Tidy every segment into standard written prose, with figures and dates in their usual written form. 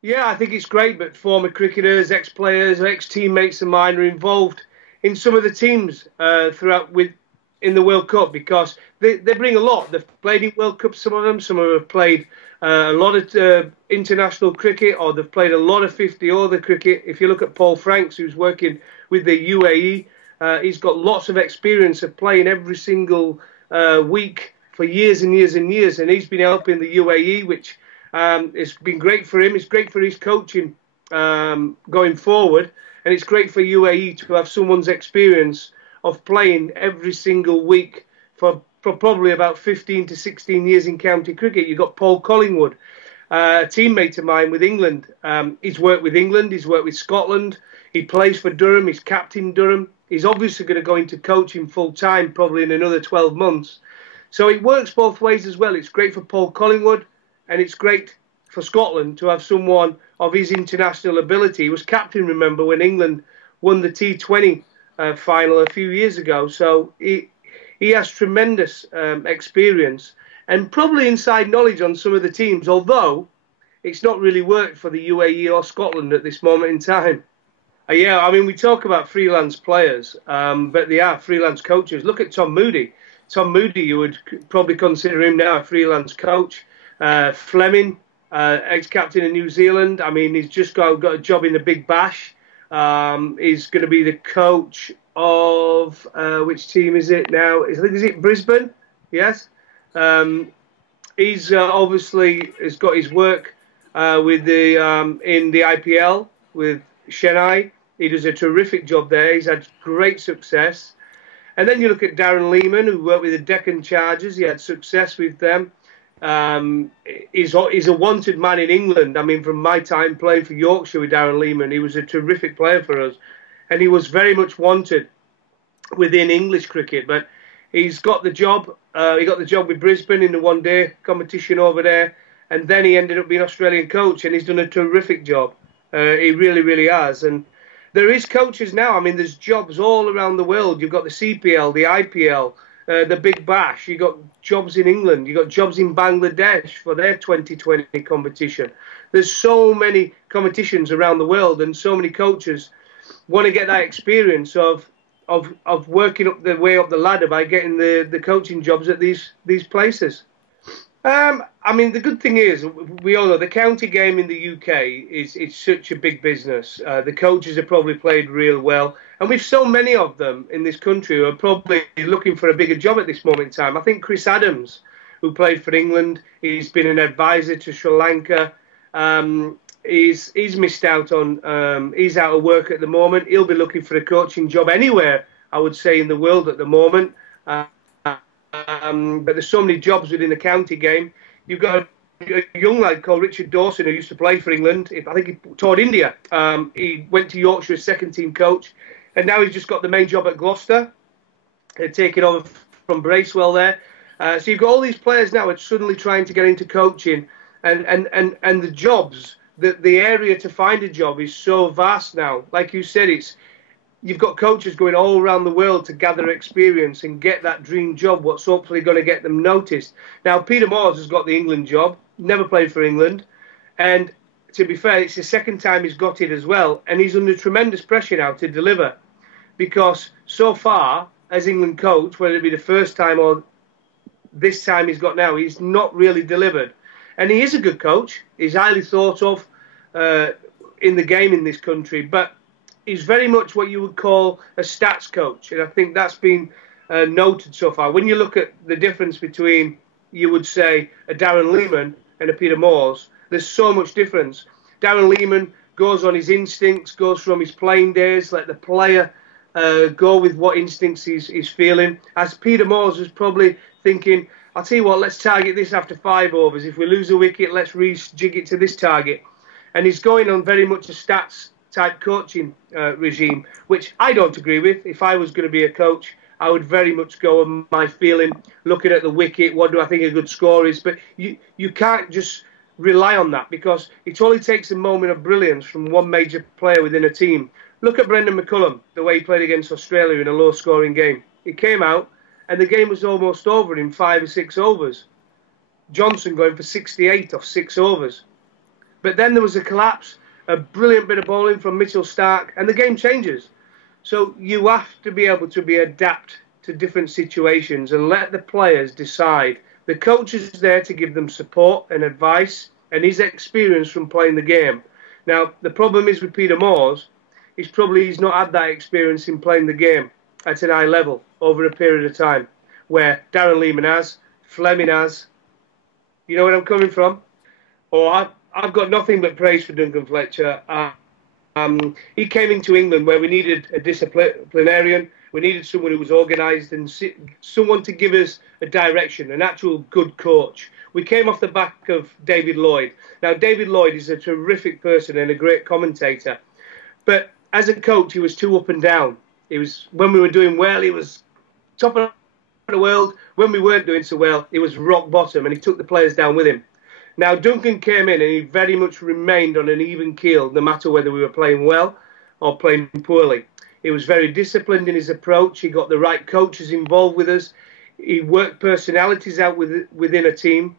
Yeah, I think it's great, but former cricketers, ex-players, ex-teammates of mine are involved in some of the teams throughout with in the World Cup because they bring a lot. They've played in World Cup, some of them have played a lot of international cricket, or they've played a lot of 50-over cricket. If you look at Paul Franks, who's working with the UAE, he's got lots of experience of playing every single week for years and years and years, and he's been helping the UAE, which it's been great for him. It's great for his coaching going forward, and it's great for UAE to have someone's experience of playing every single week for probably about 15 to 16 years in county cricket. You've got Paul Collingwood, a teammate of mine with England. He's worked with England, he's worked with Scotland, he plays for Durham, he's captain Durham. He's obviously going to go into coaching full time probably in another 12 months. So it works both ways as well. It's great for Paul Collingwood, and it's great for Scotland to have someone of his international ability. He was captain, remember, when England won the T20 final a few years ago. So he has tremendous experience and probably inside knowledge on some of the teams, although it's not really worked for the UAE or Scotland at this moment in time. Yeah, I mean, we talk about freelance players, but they are freelance coaches. Look at Tom Moody. Tom Moody, you would probably consider him now a freelance coach. Fleming, ex-captain of New Zealand. I mean, he's just got a job in the Big Bash. He's going to be the coach of which team is it now? Is it Brisbane? Yes. He's obviously has got his work with the in the IPL with Chennai. He does a terrific job there. He's had great success. And then you look at Darren Lehmann, who worked with the Deccan Chargers. He had success with them. He's a wanted man in England. I mean, from my time playing for Yorkshire with Darren Lehmann, he was a terrific player for us. And he was very much wanted within English cricket. But he's got the job. He got the job with Brisbane in the one-day competition over there. And then he ended up being Australian coach, and he's done a terrific job. He really, really has. And there is coaches now. I mean, there's jobs all around the world. You've got the CPL, the IPL, the Big Bash. You've got jobs in England. You've got jobs in Bangladesh for their 2020 competition. There's so many competitions around the world, and so many coaches want to get that experience of working up the way up the ladder by getting the coaching jobs at these places. I mean, the good thing is, we all know the county game in the UK is such a big business. The coaches have probably played real well. And we've so many of them in this country who are probably looking for a bigger job at this moment in time. I think Chris Adams, who played for England, he's been an advisor to Sri Lanka. He's missed out on, he's out of work at the moment. He'll be looking for a coaching job anywhere, I would say, in the world at the moment. But there's so many jobs within the county game. You've got a young lad called Richard Dawson who used to play for England. I think he toured India. He went to Yorkshire as second team coach, and now he's just got the main job at Gloucester, taking over from Bracewell there. So you've got all these players now are suddenly trying to get into coaching, and the jobs, the area to find a job is so vast now. Like you said, you've got coaches going all around the world to gather experience and get that dream job, what's hopefully going to get them noticed. Now, Peter Moores has got the England job, never played for England. And to be fair, it's the second time he's got it as well. And he's under tremendous pressure now to deliver. Because so far, as England coach, whether it be the first time or this time he's got now, he's not really delivered. And he is a good coach. He's highly thought of in the game in this country. But he's very much what you would call a stats coach. And I think that's been noted so far. When you look at the difference between, you would say, a Darren Lehmann and a Peter Moores, there's so much difference. Darren Lehmann goes on his instincts, goes from his playing days, let the player go with what instincts he's feeling. As Peter Moores was probably thinking, I'll tell you what, let's target this after 5 overs. If we lose a wicket, let's rejig it to this target. And he's going on very much a stats type coaching regime, which I don't agree with. If I was going to be a coach, I would very much go on my feeling, looking at the wicket, what do I think a good score is. But you can't just rely on that, because it only takes a moment of brilliance from one major player within a team. Look at Brendan McCullum, the way he played against Australia in a low-scoring game. He came out, and the game was almost over in 5 or 6 overs. Johnson going for 68 off 6 overs. But then there was a collapse, a brilliant bit of bowling from Mitchell Starc, and the game changes. So you have to be able to adapt to different situations and let the players decide. The coach is there to give them support and advice and his experience from playing the game. Now, the problem is with Peter Moores, he's not had that experience in playing the game at an high level over a period of time, where Darren Lehmann has, Fleming has. You know where I'm coming from? I've got nothing but praise for Duncan Fletcher. He came into England where we needed a disciplinarian. We needed someone who was organised and someone to give us a direction, an actual good coach. We came off the back of David Lloyd. Now, David Lloyd is a terrific person and a great commentator. But as a coach, he was too up and down. When we were doing well, he was top of the world. When we weren't doing so well, he was rock bottom, and he took the players down with him. Now, Duncan came in and he very much remained on an even keel, no matter whether we were playing well or playing poorly. He was very disciplined in his approach. He got the right coaches involved with us. He worked personalities out within a team.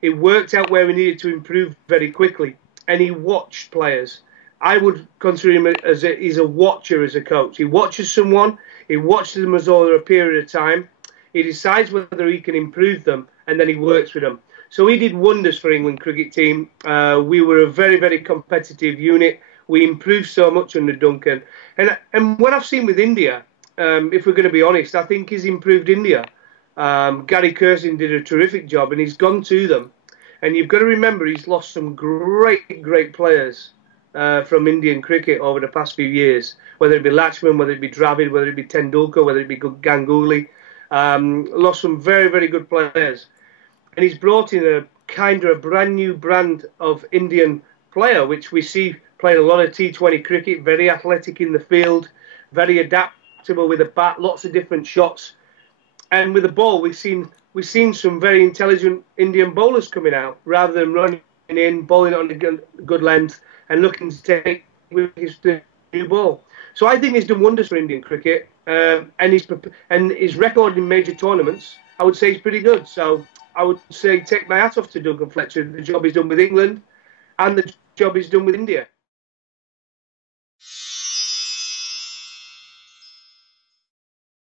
He worked out where we needed to improve very quickly. And he watched players. I would consider him as he's a watcher as a coach. He watches someone. He watches them over a period of time. He decides whether he can improve them, and then he works with them. So he did wonders for England cricket team. We were a very, very competitive unit. We improved so much under Duncan. And what I've seen with India, if we're going to be honest, I think he's improved India. Gary Kirsten did a terrific job, and he's gone to them. And you've got to remember he's lost some great, great players from Indian cricket over the past few years, whether it be Latchman, whether it be Dravid, whether it be Tendulkar, whether it be Ganguly. Lost some very, very good players. And he's brought in a kind of a brand new brand of Indian player, which we see playing a lot of T20 cricket, very athletic in the field, very adaptable with a bat, lots of different shots. And with the ball, we've seen some very intelligent Indian bowlers coming out, rather than running in, bowling on a good length and looking to take with his new ball. So I think he's done wonders for Indian cricket, and his record in major tournaments, I would say, is pretty good. So I would say take my hat off to Duncan Fletcher, the job he's done with England and the job he's done with India.